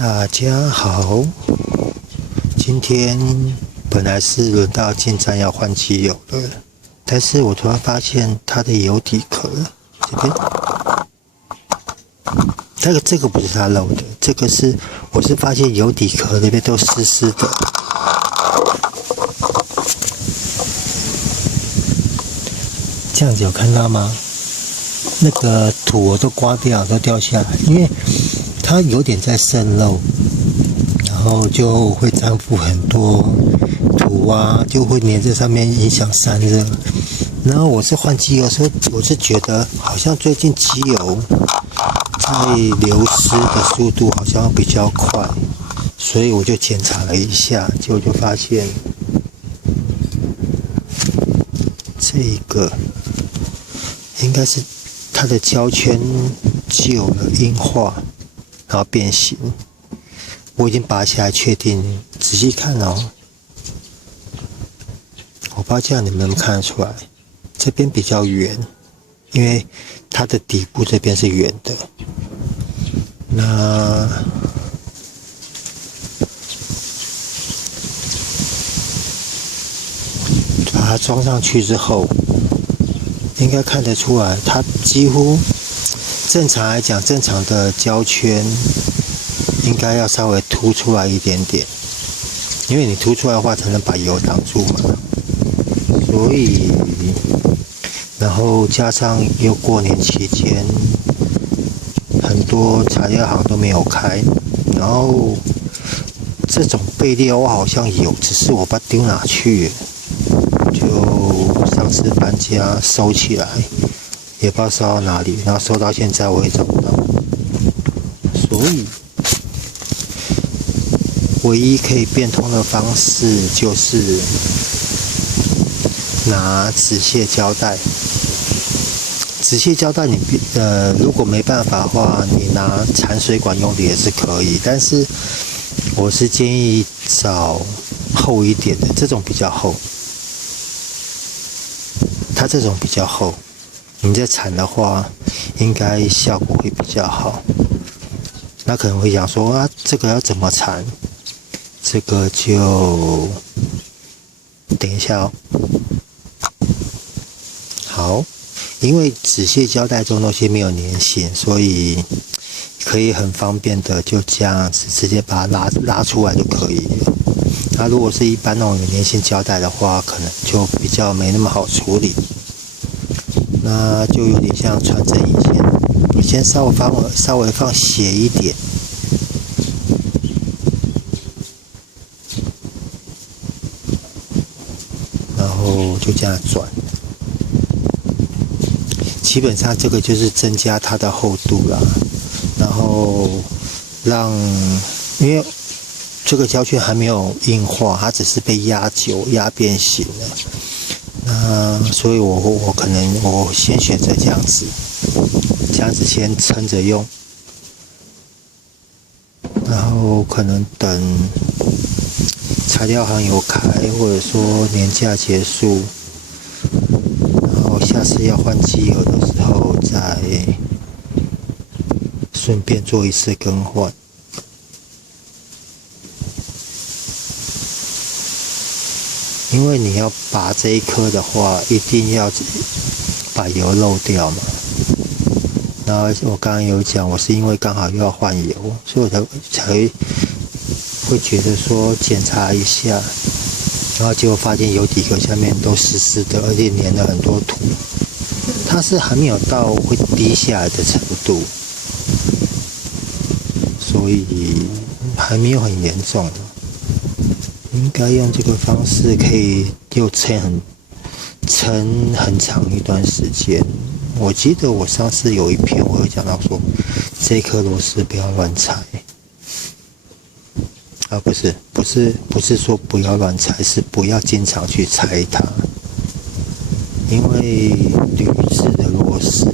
大家好，今天本来是轮到进站要换机油了，但是我突然发现它的油底壳这边，这个不是它漏的，这个是我是发现油底壳那边都湿湿的。这样子有看到吗？那个土我都刮掉，都掉下来，因为它有点在渗漏，然后就会粘附很多土啊，就会粘在上面，影响散热。然后我是换机油的时候，我是觉得好像最近机油在流失的速度好像比较快，所以我就检查了一下，结果就发现这个应该是它的胶圈旧了，硬化，然后变形。我已经拔下来确定，仔细看哦，我不知道这样你们能不能看得出来，这边比较圆，因为它的底部这边是圆的。那把它装上去之后，应该看得出来，它几乎正常来讲，正常的胶圈应该要稍微凸出来一点点，因为你凸出来的话才能把油挡住嘛。所以，然后加上又过年期间，很多材料行都没有开，然后这种备料我好像有，只是我不知道丢哪去了，就上次搬家收起来，也不知道收到哪里，然后收到现在我也找不到，所以唯一可以变通的方式就是拿止泻胶带。止泻胶带如果没办法的话，你拿铲水管用的也是可以，但是我是建议找厚一点的，这种比较厚。它这种比较厚，你在铲的话，应该效果会比较好。那可能会想说啊，这个要怎么铲？这个就等一下哦。好，因为止泻胶带这种东西没有粘性，所以可以很方便的就这样子直接把它拉出来就可以了。那如果是一般那种有粘性胶带的话，可能就比较没那么好处理。那就有点像传真以前稍微放斜一点，然后就这样转。基本上这个就是增加它的厚度啦，然后因为这个胶圈还没有硬化，它只是被压久、压变形了。那所以我可能我先选择这样子先撑着用，然后可能等材料行有开，或者说年假结束，然后下次要换机油的时候再顺便做一次更换。因为你要拔这一颗的话，一定要把油漏掉嘛。然后我刚刚有讲，我是因为刚好又要换油，所以我才会觉得说检查一下，然后结果发现油底壳下面都湿湿的，而且粘了很多土。它是还没有到会滴下来的程度，所以还没有很严重。应该用这个方式可以又撑很长一段时间。我记得我上次有一篇我有讲到说，这颗螺丝不要乱拆。啊，不是说不要乱拆，是不要经常去拆它，因为铝制的螺丝。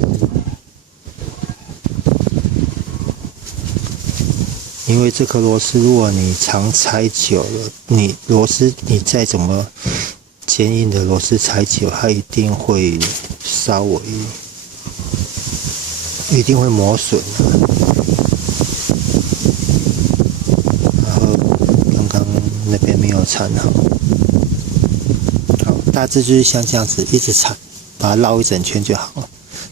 因为这颗螺丝，如果你常拆久了，螺丝你再怎么坚硬的螺丝拆久，它一定会磨损。有缠好。好，大致就是像这样子一直缠，把它绕一整圈就好了。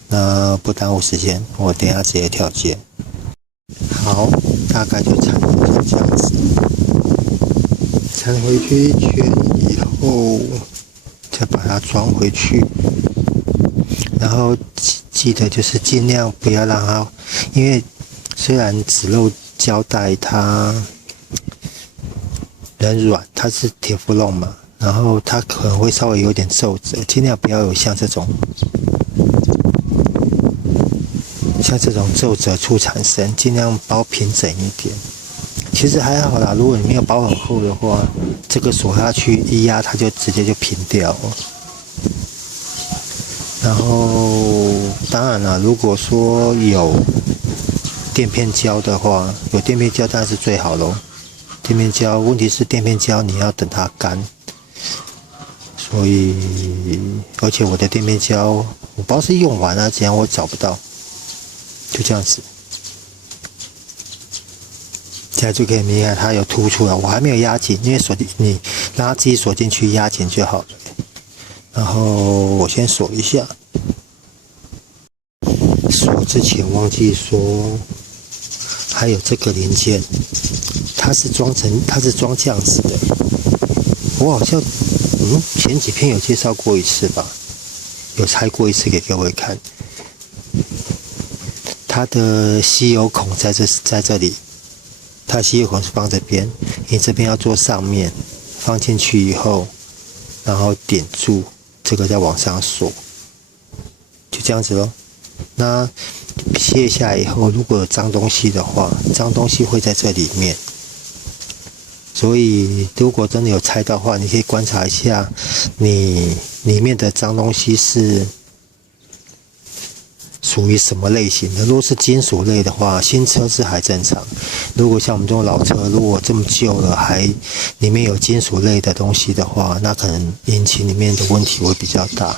那不耽误时间，我等一下直接跳接。好，大概就缠成这样子，缠回去一圈以后，再把它装回去。然后记得就是尽量不要让它，因为虽然纸漏胶带它很软，它是铁氟龙嘛，然后它可能会稍微有点皱褶，尽量不要有像这种皱褶处产生，尽量包平整一点。其实还好啦，如果你没有包很厚的话，这个锁下去一压，它就直接就平掉了。然后当然了，如果说有垫片胶的话，有垫片胶当然是最好咯。垫片胶，问题是垫片胶你要等它干，所以而且我的垫片胶我不知道是用完了怎样，我找不到，就这样子，这样就可以明显它有凸出来。我还没有压紧，因为锁你让它自己锁进去压紧就好了。然后我先锁一下，锁之前忘记说，还有这个零件，它是装这样子的。我好像前几篇有介绍过一次吧，有拆过一次给各位看。它的吸油孔在这里，它吸油孔是放这边，你这边要做上面，放进去以后，然后点住。这个再往上锁，就这样子咯。那卸下来以后，如果有脏东西的话，脏东西会在这里面。所以如果真的有拆到的话，你可以观察一下你里面的脏东西是属于什么类型的。如果是金属类的话，新车是还正常。如果像我们这种老车，如果这么旧了还里面有金属类的东西的话，那可能引擎里面的问题会比较大。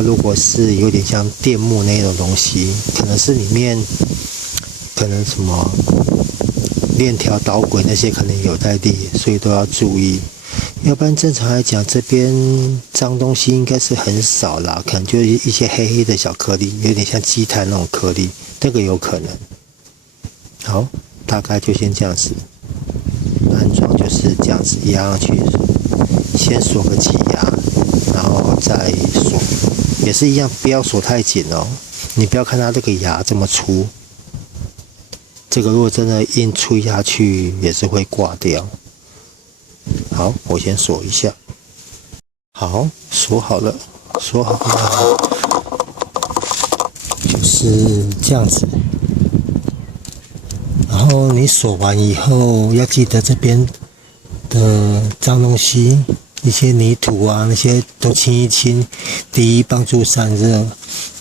如果是有点像电木那种东西，可能是里面可能什么链条导轨那些可能有在裂，所以都要注意。要不然正常来讲，这边脏东西应该是很少啦，可能就是一些黑黑的小颗粒，有点像积碳那种颗粒，这个有可能。好，大概就先这样子，安装就是这样子压上去，先锁个几压，然后再锁，也是一样，不要锁太紧哦。你不要看它这个牙这么粗，这个如果真的硬吹下去，也是会挂掉。好，我先锁一下。好，锁好了，就是这样子。然后你锁完以后，要记得这边的脏东西，一些泥土啊那些都清一清。第一，帮助散热；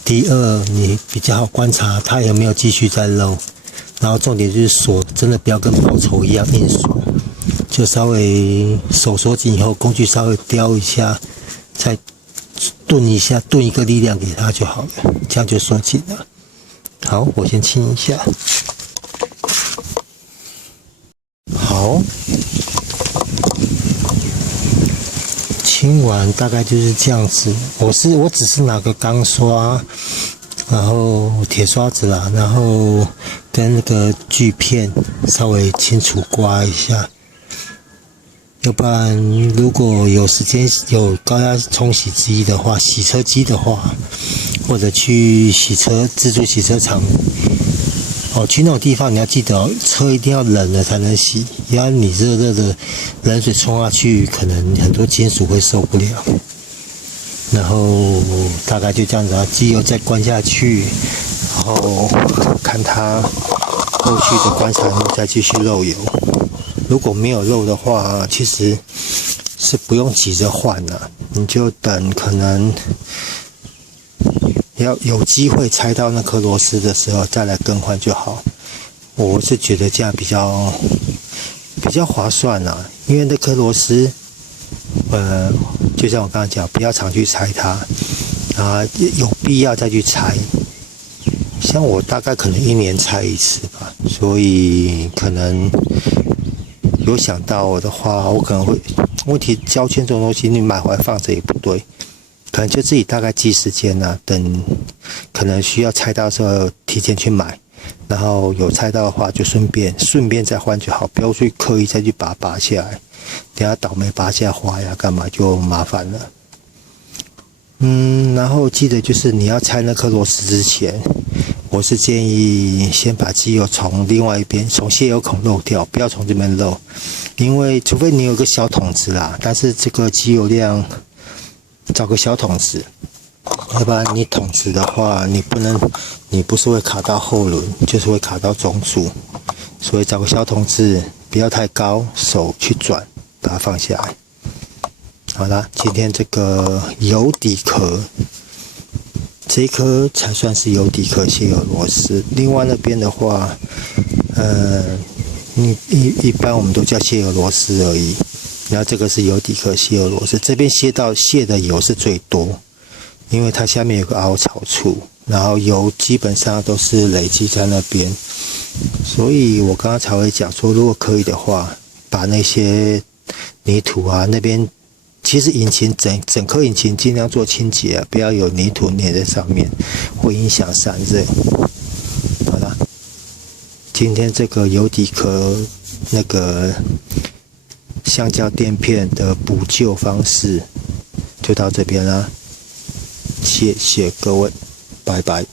第二，你比较好观察它有没有继续在漏。然后重点就是锁，真的不要跟报仇一样硬锁。就稍微手锁紧以后，工具稍微叼一下，再顿一下，顿一个力量给它就好了，这样就锁紧了。好，我先清一下。好，清完大概就是这样子。我只是拿个钢刷，然后铁刷子啦，然后跟那个锯片稍微清楚刮一下。要不然，如果有时间有高压冲洗机的话，洗车机的话，或者去自助洗车场，去那种地方你要记得车一定要冷了才能洗，要你热的冷水冲下去，可能很多金属会受不了。然后大概就这样子啊，机油再灌下去，然后看它后续的观察，再继续漏油。如果没有漏的话，其实是不用急着换了，你就等可能要有机会拆到那颗螺丝的时候再来更换就好。我是觉得这样比较划算啦，因为那颗螺丝，就像我刚刚讲，不要常去拆它，有必要再去拆。像我大概可能1年拆一次吧，所以可能有想到我的话，我可能会问题胶圈这种东西，你买回来放着也不对，可能就自己大概记时间啊，等可能需要拆到的时候提前去买，然后有拆到的话就顺便再换就好，不要去刻意再去把它拔下来，等下倒霉拔下花呀干嘛就麻烦了。然后记得就是你要拆那颗螺丝之前，我是建议先把机油从另外一边从泄油孔漏掉，不要从这边漏，因为除非你有个小桶子啦，但是这个机油量找个小桶子，要不然你桶子的话，你不是会卡到后轮，就是会卡到中柱，所以找个小桶子，不要太高，手去转，把它放下来。好啦，今天这个油底壳，这一颗才算是油底壳泄油螺丝。另外那边的话，一般我们都叫泄油螺丝而已。然后这个是油底壳泄油螺丝，这边泄的油是最多，因为它下面有个凹槽处，然后油基本上都是累积在那边，所以我刚刚才会讲说，如果可以的话，把那些泥土啊那边。其实引擎整颗引擎尽量做清洁啊，不要有泥土粘在上面，会影响散热。好了，今天这个油底壳那个橡胶垫片的补救方式就到这边啦，谢谢各位，拜拜。